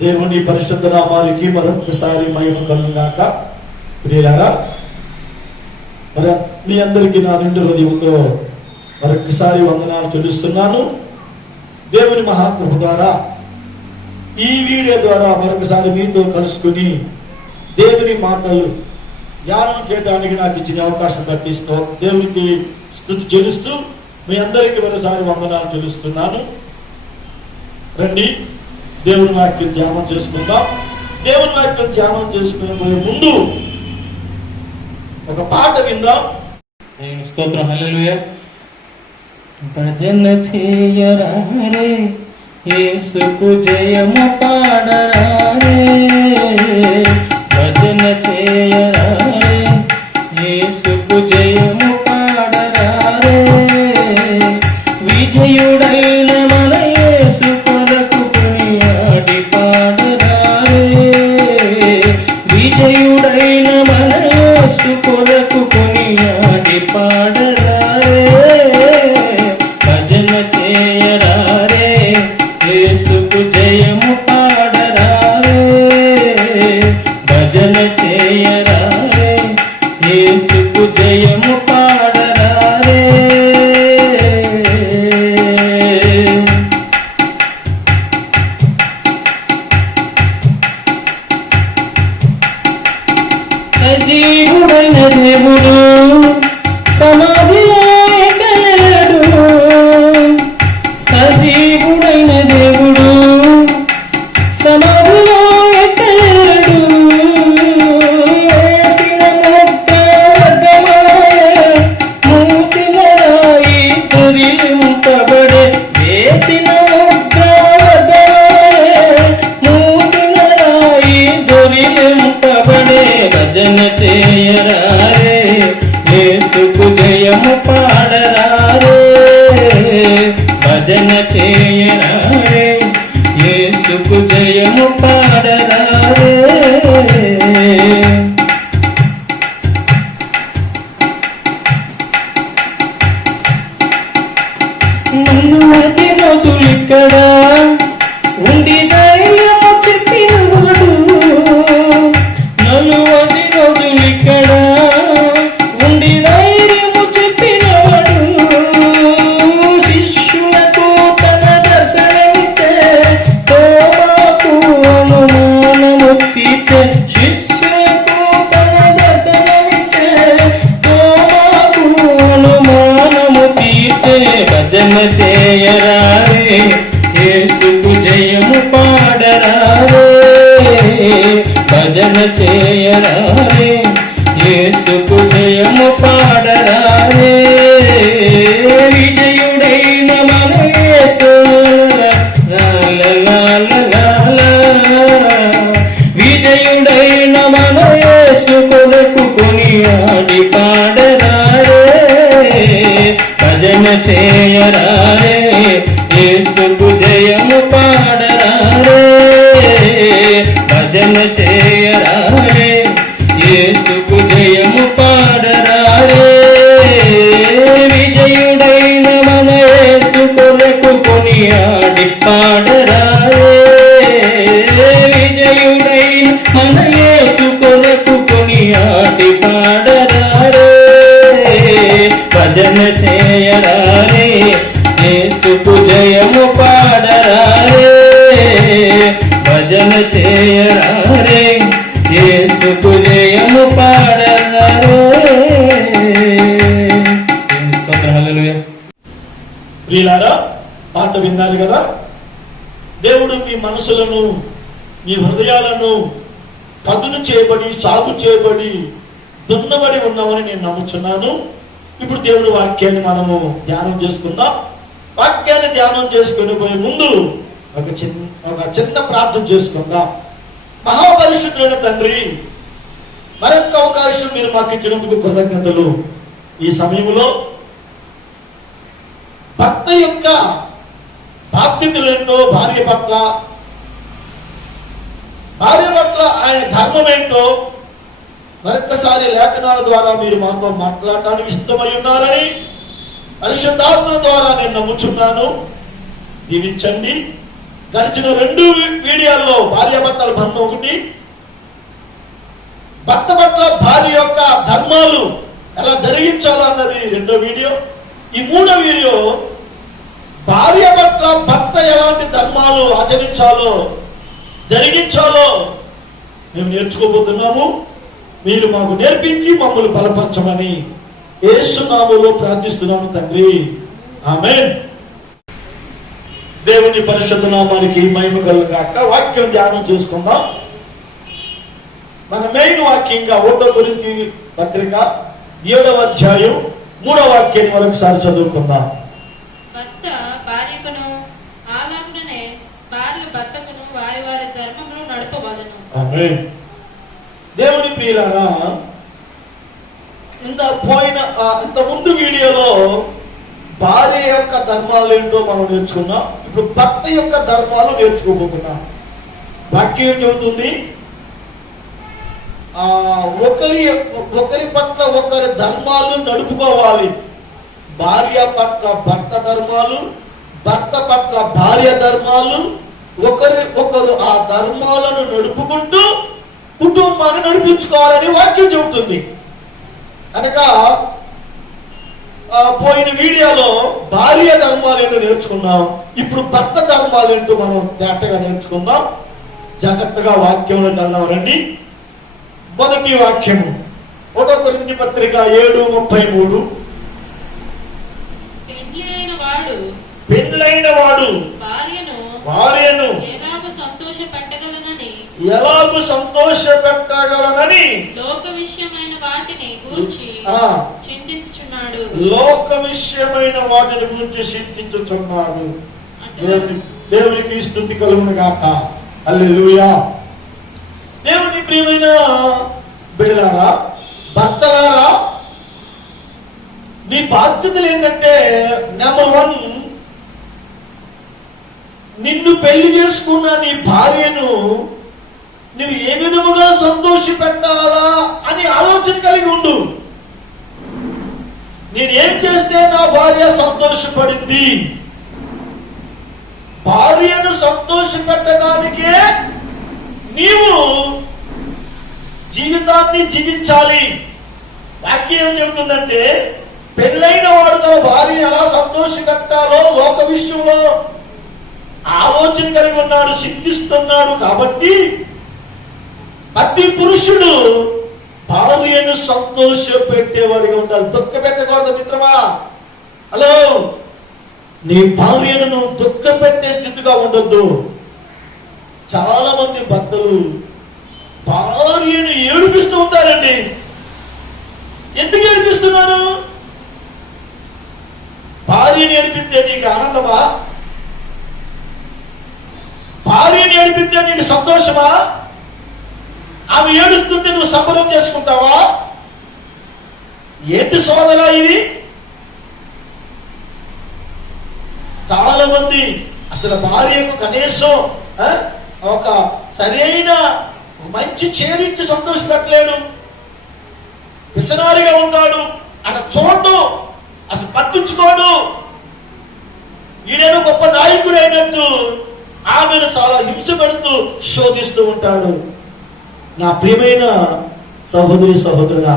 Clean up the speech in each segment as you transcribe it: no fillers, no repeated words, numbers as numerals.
దేవుని పరిశుద్ధ నామానికి మరొకసారి మహిమ కలుగుగాక. ప్రియులారా, మరి మీ అందరికీ నా నిండు హృదయంతో మరొకసారి వందనాలు చెల్లిస్తున్నాను. దేవుని మహాకృప ద్వారా ఈ వీడియో ద్వారా మరొకసారి మీతో కలుసుకుని దేవుని మాటలు ధ్యానం చేయడానికి నాకు ఇచ్చిన అవకాశం బట్టిస్తూ దేవునికి స్తుతి చెల్లిస్తూ మీ అందరికీ మరోసారి వందనాలు చెల్లిస్తున్నాను. రండి దేవుని వాక్యం ధ్యానం చేసుకుందాం. దేవుని వాక్యం ధ్యానం చేసుకునే ముందు ఒక పాట విందాం. స్తోత్రం, హల్లెలూయా. భజన చేయరారే, యేసుకు జయము పాడరారే. భజన చేయరారే, యేసుకు జయము పాడరారే. విజయుడైన మన యేసు కొరకు కొనియాడి పాడరారే. విజయుడైన మన యేసు కొరకు కొనియాడి పాడరారే. భజన చేయరారే, యేసుకు జయము పాడరారే. భజన చేయరారే, యేసుకు జయము పాడరారే. సజీవుడైన దేవుడు సమాధిలో ఎక్కలేడు. సజీవుడైన దేవుడు సమాధిలో ఎక్కలేడు. వేసిన ముద్ర వ్యర్థమాయె, మూసిన రాయి దొరిలింపబడే. వేసిన ముద్ర వ్యర్థమాయె, మూసిన రాయి దొరిలింపబడే. భజన చేయరారే, యేసుకు జయము పాడరారే. భజన చేయరారే, యేసుకు జయము పాడరారే. నన్ను అతి రోజులిక్కడ ఉండి ధైర్యము చెప్పినవాడు. నన్ను అతి రోజులిక్కడ ఉండి ధైర్యము చెప్పినవాడు. శిష్యులకు తన దర్శనమిచ్చే, తోమాకు అనుమానము తీర్చే. శిష్యులకు తన దర్శనమిచ్చే, తోమాకు అనుమానము తీర్చే. భజన చేయరారే, యేసుకు జయము పాడరారే. భజన చేయరారే, యేసుకు జయము పాడరారే. విజయుడైన మన యేసు విజయుడైన మన యేసు కొరకు కొనియాడి పాడరారే. భజన చేయరారే, యేసుకు జయము పాడరారే. భజన చేయరారే, యేసుకు జయము పాడరారే. విజయుడైన మన యేసు కొరకు కొనియాడి పాడరారే. విజయుడైన మన యేసు కొరకు కొనియాడి పాడరారే. భజన చేయరారే, యేసుకు జయము పాడరారే. భజన చేయరారే, యేసుకు జయము పాడరారే. హల్లెలూయా. ప్రియులారా, పాట విన్నారు కదా. దేవుడు మీ మనసులను, మీ హృదయాలను పదును చేయబడి, సాగు చేయబడి, దున్నబడి ఉన్నామని నేను నమ్ముచున్నాను. ఇప్పుడు దేవుడి వాక్యాన్ని మనము ధ్యానం చేసుకుందాం. వాక్యాన్ని ధ్యానం చేసుకుని పోయే ముందు ఒక చిన్న ప్రార్థన చేసుకుందాం. మహాపరిశుద్ధులైన తండ్రి, మరొక అవకాశం మీరు మాకు ఇచ్చినందుకు కృతజ్ఞతలు. ఈ సమయంలో భర్త యొక్క బాధ్యతలేంటో, భార్య పట్ల ఆయన ధర్మం ఏంటో మరొక్కసారి లేఖనాల ద్వారా మీరు మాతో మాట్లాడటానికి ఇష్టమై ఉన్నారని పరిశుద్ధాత్మ ద్వారా నేను నమ్ముచున్నాను. దీవించండి. గడిచిన 2 వీడియోల్లో భార్యాభర్తల బంధం ఒకటి, భర్త పట్ల భార్య యొక్క ధర్మాలు ఎలా జరిగించాలో అన్నది 2వ వీడియో. ఈ 3వ వీడియో భార్య పట్ల భర్త ఎలాంటి ధర్మాలు ఆచరించాలో జరిగించాలో మేము నేర్చుకోబోతున్నాము. మీరు మాకు నేర్పించి మమ్మల్ని బలపరచమని యేసు నామములో ప్రార్థిస్తున్నాను తండ్రి, ఆమేన్. దేవుని పరిశుద్ధ నామానికి మహిమ కలుగుగాక. వాక్యం ధ్యానం చేసుకుందాం. మన మెయిన్ వాక్యంగా 1 కొరింథీ పత్రిక 7వ అధ్యాయం 3వ వాక్యాన్ని మరొకసారి చదువుకుందాం. భర్త భార్యకును అలాగుననే భార్య భర్తకును వారి వారి ధర్మమును నడపవలెను. ఆమేన్. దేవుని ప్రియులారా, ఇంత ముందు వీడియోలో భార్య యొక్క ధర్మాలు ఏంటో మనం నేర్చుకున్నాం. ఇప్పుడు భర్త యొక్క ధర్మాలు నేర్చుకోబోతున్నాం. వాక్యం చెబుతుంది, ఒకరి పట్ల ఒకరి ధర్మాలు నడుపుకోవాలి. భార్య పట్ల భర్త ధర్మాలు, భర్త పట్ల భార్య ధర్మాలు, ఒకరు ఆ ధర్మాలను నడుపుకుంటూ కుటుంబాన్ని నడిపించుకోవాలని వాక్యం చెబుతుంది. కనుక పోయిన వీడియోలో భార్య ధర్మాలు ఏంటో నేర్చుకున్నాం. ఇప్పుడు భర్త ధర్మాలు ఏంటో మనం తేటగా నేర్చుకుందాం. జాగ్రత్తగా వాక్యంలో వెళ్దాం రండి. మొదటి వాక్యము 1 కొరింథీ పత్రిక 7:33. పెండ్లైన వాడు భార్యను ఎలాగూ సంతోష పెట్టగలనని లోక విషయమైన వాటిని గూర్చి చింతించుచున్నాడు. దేవునికి స్తుతి కలుగును గాక. హల్లెలూయా. దేవుని ప్రియమైన బిడ్డలారా, భర్తలారా, నీ బాధ్యతలు ఏంటంటే, నెంబర్ 1, నిన్ను పెళ్లి చేసుకున్న నీ భార్యను నువ్వు ఏ విధముగా సంతోష పెట్టాలా అని ఆలోచన కలిగి ఉండు. నేనేం చేస్తే నా భార్య సంతోషపడింది? భార్యను సంతోష పెట్టడానికే నీవు జీవితాన్ని జీవించాలి. వాక్యం ఏం చెబుతుందంటే, పెళ్ళైన వాడు తన భార్య ఎలా సంతోష పెట్టాలో లోక విషయంలో ఆలోచన కలిగి ఉన్నాడు, చింతిస్తున్నాడు. కాబట్టి ప్రతి పురుషుడు భార్యను సంతోష పెట్టేవాడిగా ఉండాలి. దుఃఖ పెట్టకూడదు మిత్రమా. హలో, నీ భార్యను దుఃఖ పెట్టే స్థితిగా ఉండొద్దు. చాలా మంది భర్తలు భార్యను ఏడిపిస్తూ ఉంటారండి. ఎందుకు ఏడిపిస్తున్నారు? భార్యను ఏడిపిస్తే నీకు ఆనందమా? భార్యను ఏడిపిస్తే నీకు సంతోషమా? ఆమె ఏడుస్తుంటే నువ్వు సంబరం చేసుకుంటావా? ఏంటి సోదరా ఇది? చాలా మంది అసలు భార్యకు కనీసం ఒక సరైన మంచి చేరించి సంతోష పెట్టలేడు. పిసనారిగా ఉంటాడు. అక్కడ చూడు, అసలు పట్టించుకోడు. ఈడేదో గొప్ప నాయకుడు అయినట్టు ఆమెను చాలా హింస పెడుతూ శోధిస్తూ ఉంటాడు. నా ప్రియమైన సహోదరి సహోదరుడా,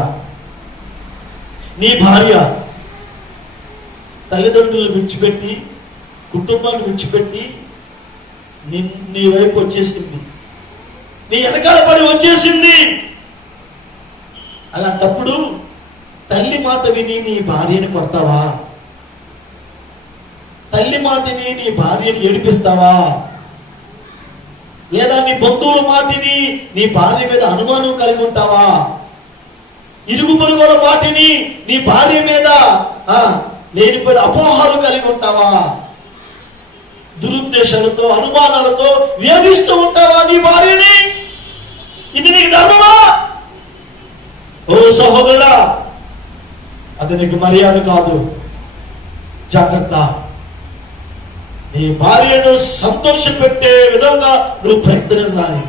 నీ భార్య తల్లిదండ్రులు విడిచిపెట్టి, కుటుంబాన్ని విడిచిపెట్టి నీ వైపు వచ్చేసింది, నీ వెనకాల పడి వచ్చేసింది. అలాంటప్పుడు తల్లి మాట విని నీ భార్యని కొడతావా? తల్లి మాటని నీ భార్యని ఏడిపిస్తావా? లేదా నీ బంధువుల మాటిని నీ భార్య మీద అనుమానం కలిగి ఉంటావా? ఇరుగు పొరుగుల మాటిని నీ భార్య మీద లేనిపోయిన అపోహాలు కలిగి ఉంటావా? దురుద్దేశాలతో, అనుమానాలతో వేధిస్తూ ఉంటావా నీ భార్యని? ఇది నీకు ధర్మమా? ఓ సహోదరుడా, అది నీకు మర్యాద కాదు. జాగ్రత్త. నీ భార్యను సంతోష పెట్టే విధంగా నువ్వు ప్రయత్నం రాని.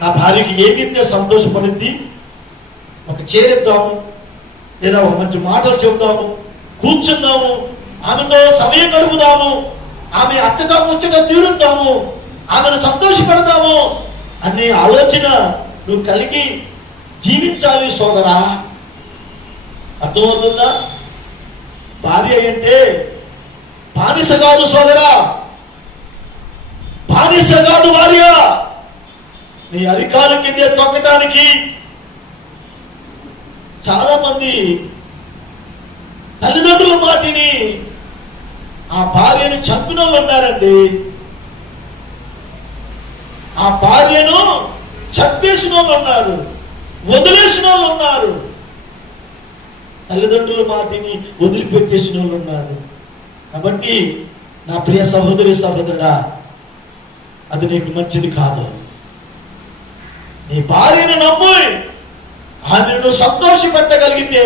నా భార్యకి ఏమిస్తే సంతోషపడింది, ఒక చేరిద్దాము, లేదా ఒక మంచి మాటలు చెబుతాము, కూర్చుందాము, ఆమెతో సమయం గడుపుదాము, ఆమె అచ్చట ముచ్చట తీరుద్దాము ఆమెను సంతోషపెడదాము అనే ఆలోచన నువ్వు కలిగి జీవించాలి సోదరా. అర్థమవుతుందా? భార్య అంటే బానిస కాదు సోదరా, బానిస కాదు భార్య. నీ అరికాల కిందే తొక్కటానికి చాలా మంది తల్లిదండ్రుల మాటిని ఆ భార్యను చంపిన వాళ్ళు ఉన్నారండి. ఆ భార్యను చంపేసిన వాళ్ళు ఉన్నారు, వదిలేసిన వాళ్ళు ఉన్నారు, తల్లిదండ్రుల మాటిని వదిలిపెట్టేసిన వాళ్ళు ఉన్నారు. కాబట్టి నా ప్రియ సహోదరి సహోదరుడా, అది నీకు మంచిది కాదు. నీ భార్యను నమ్ము, ఆమెను సంతోషపెట్టగలిగితే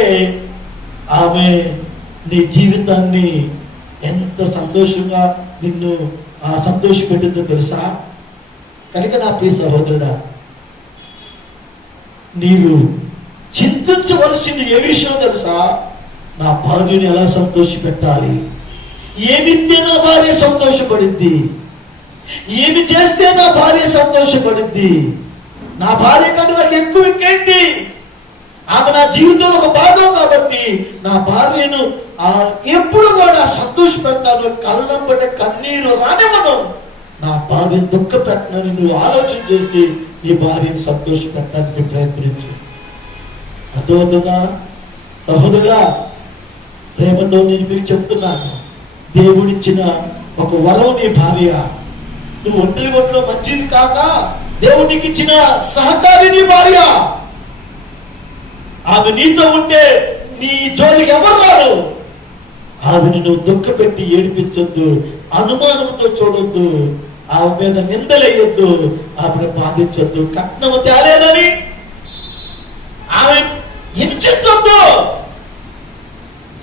ఆమె నీ జీవితాన్ని ఎంత సంతోషంగా నిన్ను సంతోషపెట్టిందో తెలుసా? కనుక నా ప్రియ సహోదరుడా, నీవు చింతించవలసింది ఏ విషయం తెలుసా? నా భార్యని ఎలా సంతోషపెట్టాలి, ఏమిస్తే నా భార్య సంతోషపడింది, ఏమి చేస్తే నా భార్య సంతోషపడింది, నా భార్య కంటే నాకు ఎక్కువ ఇంకేంటి, ఆమె నా జీవితంలో ఒక భాగం కాబట్టి నా భార్యను ఎప్పుడు కూడా సంతోషపెడతాను, కళ్ళంబట కన్నీరు రానివ్వను, నా భార్యను దుఃఖ పెట్టనని నువ్వు ఆలోచన చేసి నీ భార్యను సంతోషపెట్టడానికి ప్రయత్నించు. అర్థమవుతుందా సహోదరుడా? ప్రేమతో నేను మీకు చెప్తున్నాను, దేవుడిచ్చిన ఒక వరం నీ భార్య. నువ్వు ఒంటరి ఉండడం మంచిది కాక దేవుడికి ఇచ్చిన సహకారి నీ భార్య. ఆమె నీతో ఉంటే నీ జోలికి ఎవరు రారు. ఆమెను నువ్వు దుఃఖ పెట్టి ఏడిపించొద్దు, అనుమానంతో చూడొద్దు, ఆమె మీద నిందలేయొద్దు, ఆమెను బాధించొద్దు, కట్నము తేలేదని ఆమె హింసించొద్దు.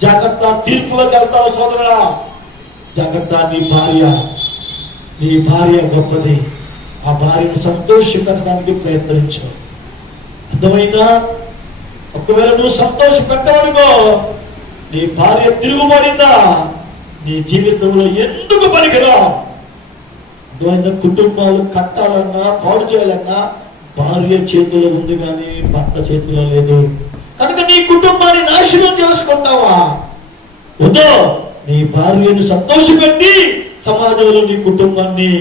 జాగ్రత్త, తీర్పులోకి వెళ్తావు సోదరుడా, జాగ్రత్త. నీ భార్య గొప్పది. ఆ భార్యను సంతోషపెట్టడానికి ప్రయత్నించు. అర్థమైందా? ఒకవేళ నువ్వు సంతోషపెట్టవనుకో, నీ భార్య తిరుగుబడిందా, నీ జీవితంలో ఎందుకు పనికిరా. అర్థమైందా? కుటుంబాలు కట్టాలన్నా పాడు చేయాలన్నా భార్య చేతిలో ఉంది కానీ భర్త చేతిలో లేదు. కనుక నీ కుటుంబాన్ని నాశనం చేసుకుంటావా? వద్దు. నీ భార్యను సంతోషపెట్టి సమాజంలో నీ కుటుంబాన్ని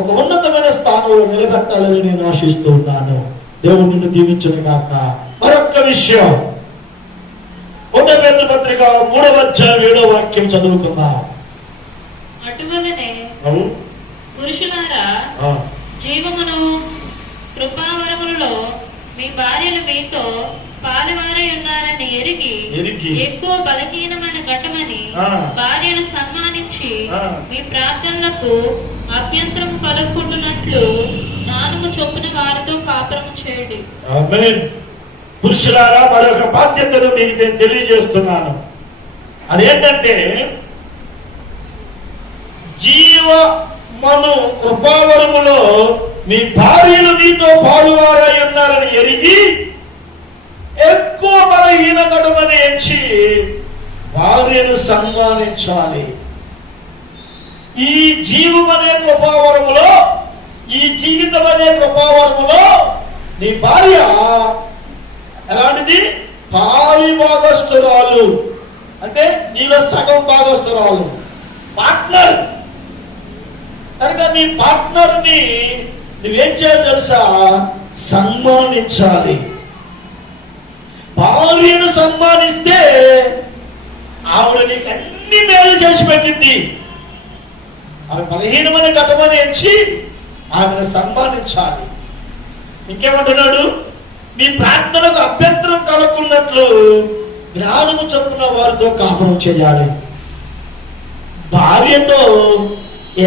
ఒక ఉన్నతమైన స్థానంలో నిలబెట్టాలని నేను ఆశిస్తూ ఉన్నాను. దేవుడు నిన్ను దీవించును గాక. మరొక్క విషయం, 1 పేతురు పత్రిక 3వ అధ్యాయం 7వ వాక్యం చదువుకుందాం. అటువలనే పురుషులారా, జీవమును కృపావరములలో మీ భార్యలు మీతో పాలువారై ఉన్నారని ఎరిగి ఎక్కువ బలహీనమైన ఘటమని భార్యను సన్మానించి మీ ప్రార్థనలకు అభ్యంతరం కలుగుకుంటున్నట్లు జ్ఞానము చొప్పున వారితో కాపురము చేయండి. ఆమేన్. పురుషులారా, మరొక బాధ్యతను మీకు నేను తెలియజేస్తున్నాను. అదేంటంటే, జీవమును కృపావరములో మీ భార్యలు మీతో పాలువారై ఉన్నారని ఎరిగి ఎక్కువ బలహీన ఘటమని ఎంచి భార్యను సన్మానించాలి. ఈ జీవం అనే కృపావరములో, ఈ జీవితం అనే కృపావరములో నీ భార్య ఎలాంటిది? పాలి భాగస్తురాలు, అంటే నీలో సగం భాగస్తురాలు, పార్ట్నర్. కనుక నీ పార్ట్నర్ ని నువ్వేం చేయాలి తెలుసా? సన్మానించాలి. భార్యను సన్మానిస్తే ఆవిడ నీకు అన్ని మేలు చేసి పెట్టింది. ఆమె బలహీనమైన ఘటమని ఎంచి ఆమెను సన్మానించాలి. ఇంకేమంటున్నాడు? మీ ప్రార్థనకు అభ్యంతరం కలగకున్నట్లు జ్ఞానము చొప్పున వారితో కాపురం చేయాలి. భార్యతో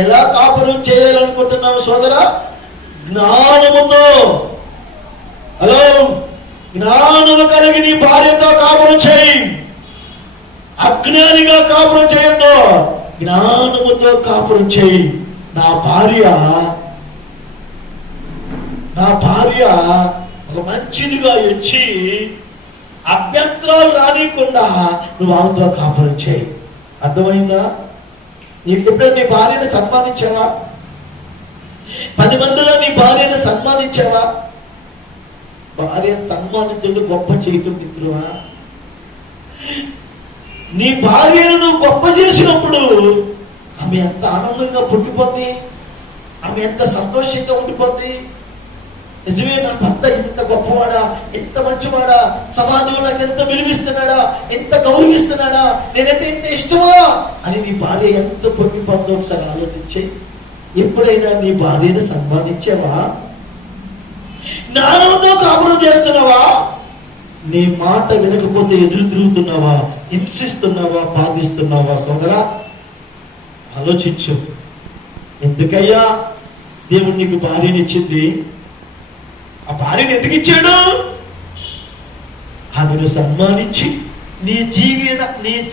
ఎలా కాపురం చేయాలనుకుంటున్నావు సోదరా? జ్ఞానముతో. హలో, జ్ఞానము కలిగి నీ భార్యతో కాపురం చేయి. అజ్ఞానిగా కాపురం చేయొద్దు, జ్ఞానముతో కాపురం చేయి. నా భార్య ఒక మంచిదిగా ఎంచి అభ్యంతరాలు రానికుండా నువ్వు ఆమెతో కాపురం చేయి. అర్థమైందా? నీకు ఎప్పుడైనా నీ భార్యను సన్మానించావా? 10 మందిలో నీ భార్యను సన్మానించావా? భార్యను సన్మానించడం గొప్ప చేయటం మిత్రువా. నీ భార్యను నువ్వు గొప్ప చేసినప్పుడు ఆమె ఎంత ఆనందంగా పుట్టిపోద్ది, ఆమె ఎంత సంతోషంగా ఉండిపోద్ది. నిజమే, నా భర్త ఎంత గొప్పవాడా, ఎంత మంచివాడా, సమాజంలో నాకు ఎంత విలువిస్తున్నాడా, ఎంత గౌరవిస్తున్నాడా, నేనంటే ఎంత ఇష్టమా అని నీ భార్య ఎంత పొంగిపోద్దో ఒకసారి ఆలోచించే. ఎప్పుడైనా నీ భార్యను సన్మానించావా? జ్ఞానంతో కాపురం చేస్తున్నావా? నీ మాట వినకపోతే ఎదురు తిరుగుతున్నావా, హింసిస్తున్నావా, బాధిస్తున్నావా? సోదరా, ఆలోచించు. ఎందుకయ్యా దేవుడు నీకు భార్యని ఇచ్చింది? ఆ భార్యను ఎందుకు ఇచ్చాడు? ఆమెను సన్మానించి నీ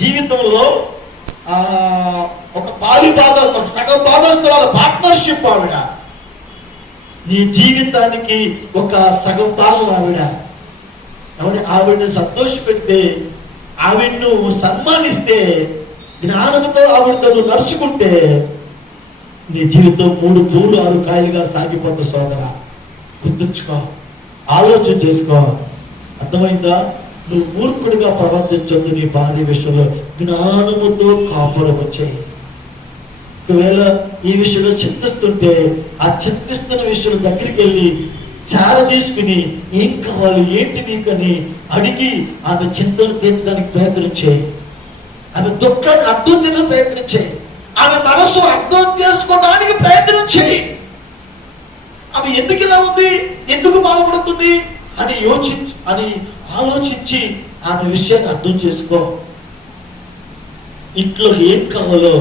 జీవితంలో ఒక సగం భాగస్తురాల పార్ట్నర్షిప్ ఆవిడ. నీ జీవితానికి ఒక సగం భాగం ఆవిడ. ఆవిడను సంతోషపెడితే, ఆవిడను సన్మానిస్తే, జ్ఞానంతో ఆవిడతో నడుచుకుంటే నీ జీవితం 3 పూలు 6 కాయలుగా సాగిపోతుంది. సోదరా, గుర్తుంచుకో, ఆలోచన చేసుకో. అర్థమైందా? నువ్వు మూర్ఖుడిగా ప్రవర్తించొద్దు. నీ భార్య విషయంలో జ్ఞానముతో కాపురం వచ్చాయి. ఒకవేళ ఈ విషయంలో చింతిస్తుంటే ఆ చింతిస్తున్న విషయం దగ్గరికి వెళ్ళి చార తీసుకుని ఏం కావాలి, ఏంటి నీకని అడిగి ఆమె చింతను తీర్చడానికి ప్రయత్నించే, ఆమె దుఃఖాన్ని అర్థం చేయడానికి ప్రయత్నించే, ఆమె మనసు అర్థం చేసుకోవడానికి ప్రయత్నించే. ఆమె ఎందుకు ఇలా ఉంది, ఎందుకు బాధపడుతుంది అని ఆలోచించి ఆమె విషయాన్ని అర్థం చేసుకో. ఇంట్లో ఏం కావాలో,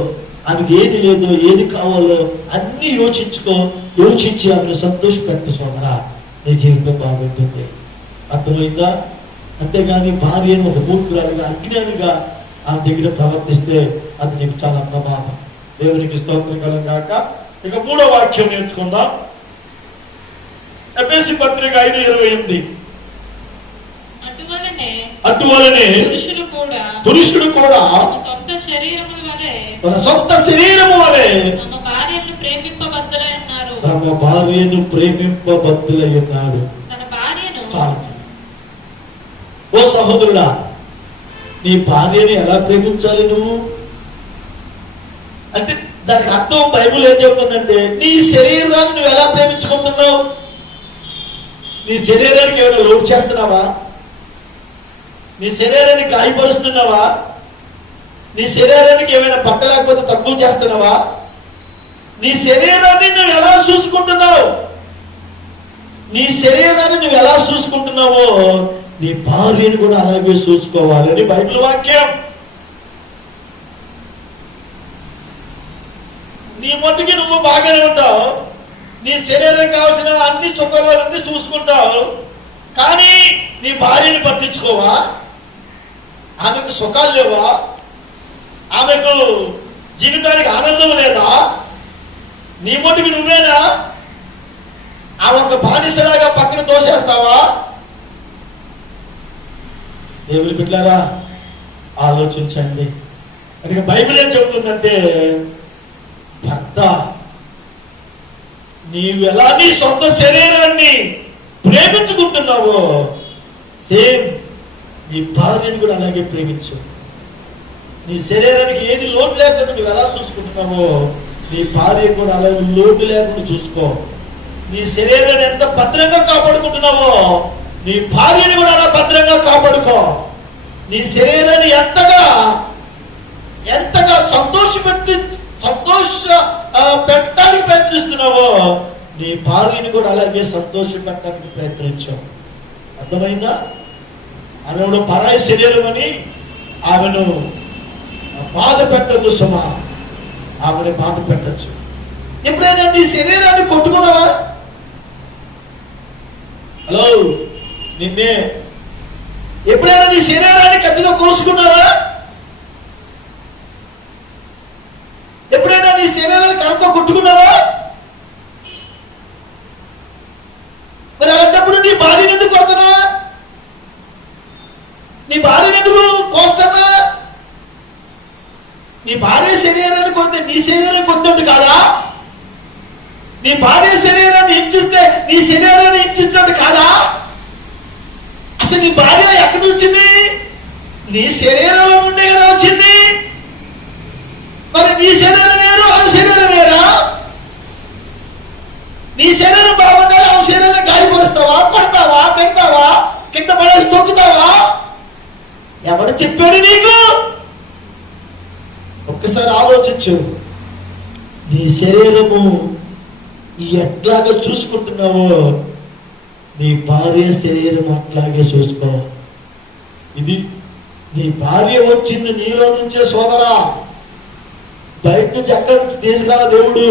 ఆమెకి ఏది లేదో, ఏది కావాలో అన్ని యోచించి ఆమెను సంతోషపెట్టు. సోదరా, నీ జీవితం బాగుంటుంది. అర్థమైందా? అంతేగాని భార్యను ఒక మూర్ఖురాలుగా, అజ్ఞానిగా ఆమె దగ్గర ప్రవర్తిస్తే అది నీకు చాలా ప్రమాదం. దేవునికి స్తోత్రం కలుగుగాక. ఇక 3వ వాక్యం నేర్చుకుందాం. ఎఫెసీ పత్రిక 5:28. అటువలనే పురుషుడు కూడా తన సొంత శరీరము వలె తమ భార్యను ప్రేమింపబద్ధులై ఉన్నాడు. చాలు. ఓ సహోదరుడా, నీ భార్యని ఎలా ప్రేమించాలి నువ్వు అంటే దానికి అర్థం బైబుల్ ఏం చెబుతుందంటే, నీ శరీరాన్ని నువ్వు ఎలా ప్రేమించుకుంటున్నావు? నీ శరీరానికి ఏమైనా లోటు చేస్తున్నావా? నీ శరీరాన్ని గాయపరుస్తున్నావా? నీ శరీరానికి ఏమైనా పట్టలేకపోతే తక్కువ చేస్తున్నావా? నీ శరీరాన్ని నువ్వు ఎలా చూసుకుంటున్నావు? నీ శరీరాన్ని నువ్వు ఎలా చూసుకుంటున్నావో నీ భార్యని కూడా అలాగే చూసుకోవాలని బైబిల్ వాక్యం. నీ మట్టుకి నువ్వు బాగానే ఉంటావు, నీ శరీరం కావాల్సిన అన్ని సుఖాలన్నీ చూసుకుంటావు, కానీ నీ భార్యని పట్టించుకోవా? ఆమెకు సుఖాలు లేవా? ఆమెకు జీవితానికి ఆనందం లేదా? నీ మట్టుకి నువ్వేనా ఆమె ఒక బానిసలాగా పక్కన తోసేస్తావా? దేవుని బిడ్డలారా, ఆలోచించండి. అందుకే బైబిల్ ఏం చెబుతుందంటే, భర్త నీవు ఎలా నీ సొంత శరీరాన్ని ప్రేమించుకుంటున్నావో సేమ్ నీ భార్యను కూడా అలాగే ప్రేమించు. నీ శరీరానికి ఏది లోటు లేకుండా నువ్వు ఎలా చూసుకుంటున్నావో నీ భార్య కూడా అలాగే లోటు లేకుండా చూసుకో. నీ శరీరాన్ని ఎంత భద్రంగా కాపాడుకుంటున్నావో నీ భార్యని కూడా అలా భద్రంగా కాపాడుకో. నీ శరీరాన్ని ఎంతగా పెట్టడానికి ప్రయత్నిస్తున్నావో నీ భార్యని కూడా అలాగే సంతోష పెట్టడానికి ప్రయత్నించావు. అర్థమైందా? ఆమెను పరాయి శరీరం అని ఆమెను బాధ పెట్టద్దు సుమా. ఆమెను బాధ పెట్టచ్చు. ఎప్పుడైనా నీ శరీరాన్ని కొట్టుకున్నావా? హలో, నిన్నే ఎప్పుడైనా నీ శరీరాన్ని కత్తిగా కోసుకున్నావా? ఎప్పుడైనా నీ శరీరాన్ని కరంతో కొట్టుకున్నావా? మరి అలాంటప్పుడు నీ భార్యను ఎందుకు కొడుతున్నా? నీ భార్యను ఎందుకు కోస్తున్నా? నీ భార్య శరీరాన్ని కొడితే నీ శరీరాన్ని కొట్టినట్టు కాదా? నీ భార్య శరీరాన్ని హింసిస్తే నీ శరీరాన్ని హింసించినట్టు కాదా? అసలు నీ భార్య ఎక్కడి వచ్చింది? నీ శరీరంలో ఉండే కదా వచ్చింది. మరి నీ శరీరం వేరు, ఆ శరీరం వేరా? నీ శరీరం బాగుండాలి, ఆ శరీరం గాయపరుస్తావా, పడతావా, పెడతావా, కింద పడేసి తొక్కుతావా? ఎవరు చెప్పాడు నీకు? ఒక్కసారి ఆలోచించు. నీ శరీరము ఎట్లాగే చూసుకుంటున్నావో నీ భార్య శరీరం అట్లాగే చూసుకో. ఇది నీ భార్య వచ్చింది నీలో నుంచే సోదరా, బయట నుంచి ఎక్కడి నుంచి తీసుకురా దేవుడు.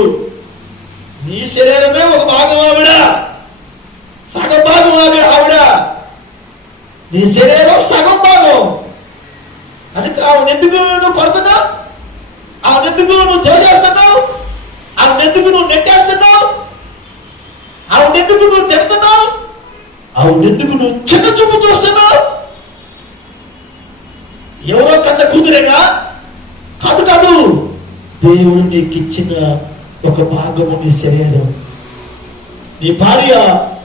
నీ శరీరమే ఒక భాగం ఆవిడ, సగం భాగం ఆవిడ. నీ శరీరం సగం భాగం. అందుకే ఆవిడెందుకు నువ్వు కొడుతున్నావు? ఆవిడెందుకు నువ్వు చేస్తున్నావు? ఆవిడెందుకు నువ్వు నెట్టేస్తున్నావు? ఆవిడెందుకు నువ్వు తిడుతున్నావు? ఆవిడెందుకు నువ్వు చిన్న చూపు చూస్తున్నావు? ఎవరో కన్న కూతురేగా కాదు కాదు, దేవుడు నీకు ఇచ్చిన ఒక భాగము నీ శరీరం. నీ భార్య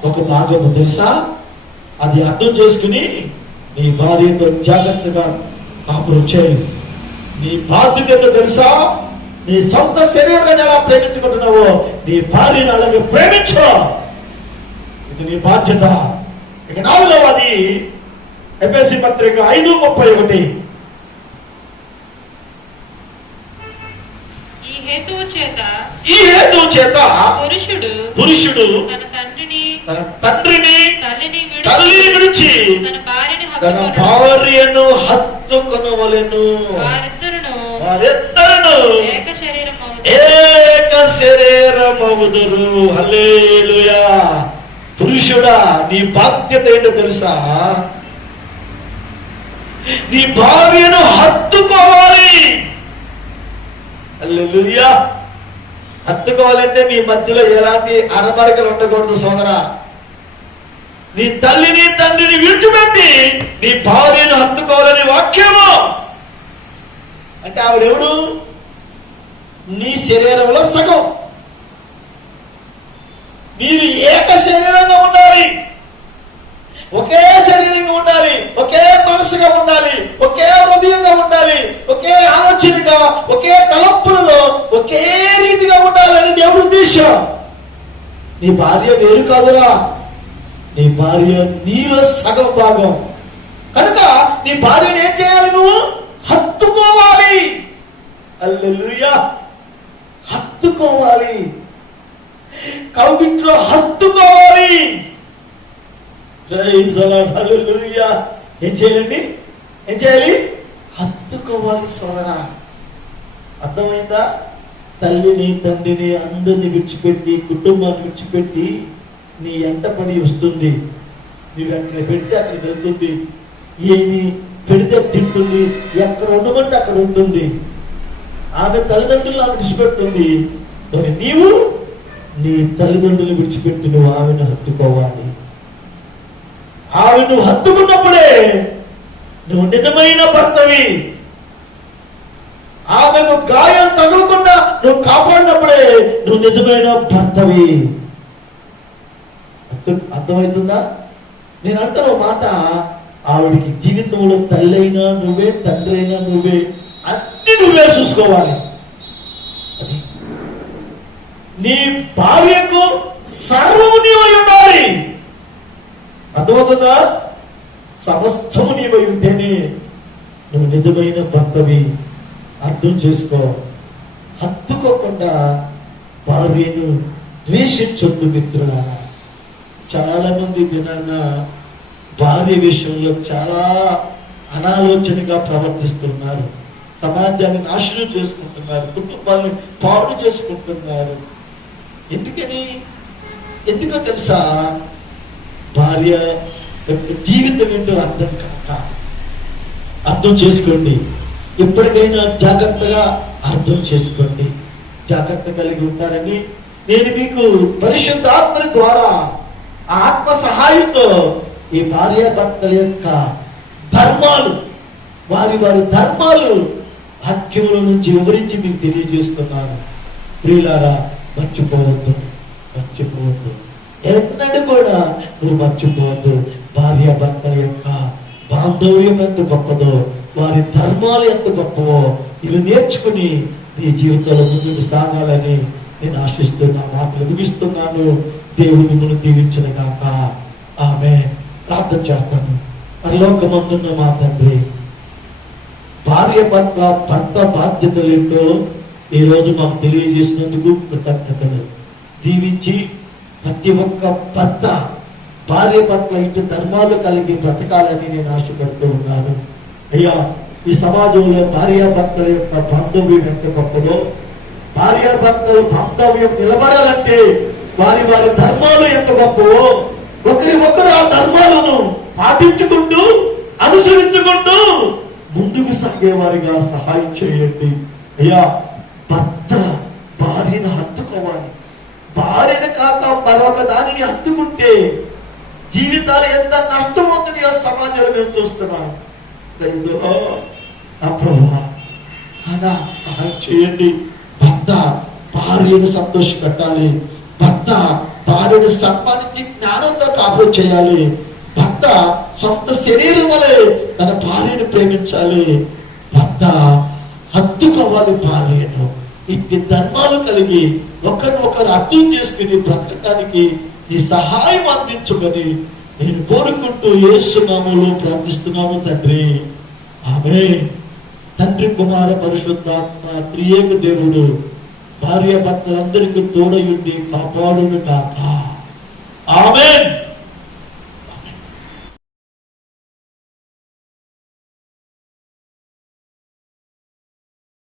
ఒక భాగము తెలుసా? అది అర్థం చేసుకుని నీ భార్యతో జాగ్రత్తగా కాపురం చేయి. నీ బాధ్యత తెలుసా? నీ సొంత శరీరాన్ని ఎలా ప్రేమించుకుంటున్నావో నీ భార్యను అలాగే ప్రేమించు. ఇది నీ బాధ్యత. ఇక 4వది ఎఫెసీ పత్రిక 5:31. ఈ హేతువు చేత పురుషుడు తన తండ్రిని తల్లిని విడిచి తన భార్యను హత్తుకొనవలెను. వారిద్దరును ఏక శరీరమవుదురు. హల్లెలూయా. పురుషుడా, నీ బాధ్యత ఏంటో తెలుసా? నీ భార్యను హత్తుకోవాలి. హల్లెలూయా. హత్తుకోవాలంటే నీ మధ్యలో ఎలాంటి అరమరికలు ఉండకూడదు సోదరా. నీ తల్లిని తండ్రిని విడిచిపెట్టి నీ భార్యను హత్తుకోవాలని వాక్యము. అంటే ఆవిడెవడు? నీ శరీరంలో సగం. మీరు ఏక శరీరంగా ఉండాలి, ఒకే శరీరంగా ఉండాలి, ఒకే మనసుగా ఉండాలి, ఒకే హృదయంగా ఉండాలి, ఒకే ఆలోచనగా, ఒకే తలంపులలో ఒకే రీతిగా ఉండాలని దేవుడు ఉద్దేశం. నీ భార్య వేరు కాదురా, నీ భార్య నీలో సగం భాగం. కనుక నీ భార్యను ఏం చేయాలి? నువ్వు హత్తుకోవాలి. హల్లెలూయా. హత్తుకోవాలి, కౌగిట్లో హత్తుకోవాలి. హల్లెలూయా. ఏం చేయాలండి? ఏం చేయాలి? హత్తుకోవాలి సోదరా. అర్థమైందా? తల్లిని తండ్రిని అందరిని విడిచిపెట్టి, కుటుంబాన్ని విడిచిపెట్టి నీ ఎంట పడి వస్తుంది. నీవు ఎక్కడ పెడితే అక్కడికి వెళ్తుంది, ఏమి పెడితే తింటుంది, ఎక్కడ ఉండమంటే అక్కడ ఉంటుంది. ఆమె తల్లిదండ్రులు ఆమె విడిచిపెడుతుంది. మరి నీవు నీ తల్లిదండ్రులు విడిచిపెట్టి నువ్వు ఆమెను హత్తుకోవాలి. ఆమె నువ్వు హత్తుకున్నప్పుడే నువ్వు నిజమైన భర్తవి. ఆమెకు గాయం తగలకుండా నువ్వు కాపాడినప్పుడే నువ్వు నిజమైన భర్తవి. అర్థమవుతుందా? నేను అంటాను మాట, ఆవిడికి జీవితంలో తల్లి అయినా నువ్వే, తండ్రి అయినా నువ్వే, అన్ని నువ్వే చూసుకోవాలి. అది నీ భార్యకు సర్వము నీవై ఉండాలి. అర్థమవుతుందా? సమస్తము నీవై ఉంటేనే నువ్వు నిజమైన భర్తవి. అర్థం చేసుకో. హత్తుకోకుండా భార్యను ద్వేషించొద్దు మిత్రులారా. చాలా మంది దినాన్న భార్య విషయంలో చాలా అనాలోచనగా ప్రవర్తిస్తున్నారు. సమాజాన్ని నాశనం చేసుకుంటున్నారు, కుటుంబాన్ని పాడు చేసుకుంటున్నారు. ఎందుకో తెలుసా? భార్య యొక్క జీవితం ఏంటో అర్థం కాక. అర్థం చేసుకోండి. ఎప్పటికైనా జాగ్రత్తగా అర్థం చేసుకోండి. జాగ్రత్త కలిగి ఉంటారని నేను మీకు పరిశుద్ధాత్మ ద్వారా ఆత్మ సహాయంతో ఈ భార్యాభర్తల యొక్క ధర్మాలు, వారి ధర్మాలు వాక్యముల నుంచి వివరించి మీకు తెలియజేస్తున్నాను. ప్రియులారా, మర్చిపోవద్దు. మర్చిపోవద్దు. ఎన్నడూ కూడా నువ్వు మర్చిపోవద్దు. భార్య భర్తల యొక్క బాంధవ్యం ఎంత గొప్పదో, వారి ధర్మాలు ఎంత గొప్పవో ఇవి నేర్చుకుని నీ జీవితంలో ముందుకు సాగాలని నేను ఆశిస్తున్నా. మాటలు ముగిస్తున్నాను. దేవుడు మిమ్మల్ని దీవించిన గాక. ఆమె ప్రార్థన చేస్తాను. పరలోకమందున్న మా తండ్రి, భార్య పట్ల భర్త బాధ్యతలు ఏంటో ఈ రోజు మాకు తెలియజేసినందుకు కృతజ్ఞతలు. దీవించి ప్రతి ఒక్క భర్త భార్య పట్ల ఇంటి ధర్మాలు కలిగి బ్రతకాలని నేను ఆశపడుతూ ఉన్నాను. అయ్యా, ఈ సమాజంలో భార్యాభర్తల యొక్క బాంధవ్యం ఎంత గొప్పదో, భార్యాభర్తల బాంధవ్యం నిలబడాలంటే వారి వారి ధర్మాలు ఎంత గొప్పవో, ఒకరి ఒకరు ఆ ధర్మాలను పాటించుకుంటూ అనుసరించుకుంటూ ముందుకు సాగేవారిగా సహాయం చేయండి. అయ్యా, భర్త భార్యను హత్తుకోవాలి. భార్యను కాక మరొక దానిని హత్తుకుంటే జీవితాలు ఎంత నష్టం అవుతుందో సమాజంలో మేము చూస్తున్నాం. సహాయం చేయండి. భర్త భార్యను సంతోష పెట్టాలి. భర్త భార్యను సన్మానించి జ్ఞానంతో కాపురం చేయాలి. భర్త సొంత శరీరం వలె తన భార్యను ప్రేమించాలి. భర్త హత్తుకోవాలి భార్యను. ఇట్టి ధర్మాలు కలిగి ఒకరినొకరు అర్థం చేసుకుని బ్రతకటానికి ఈ సహాయం అందించుకొని నేను కోరుకుంటూ యేసు నామములో ప్రార్థిస్తున్నాను తండ్రి. ఆమేన్. తండ్రి, కుమార, పరిశుద్ధాత్మ త్రియేక దేవుడు భార్య భర్తలందరికీ తోడయుండి కాపాడును గాక. ఆమేన్.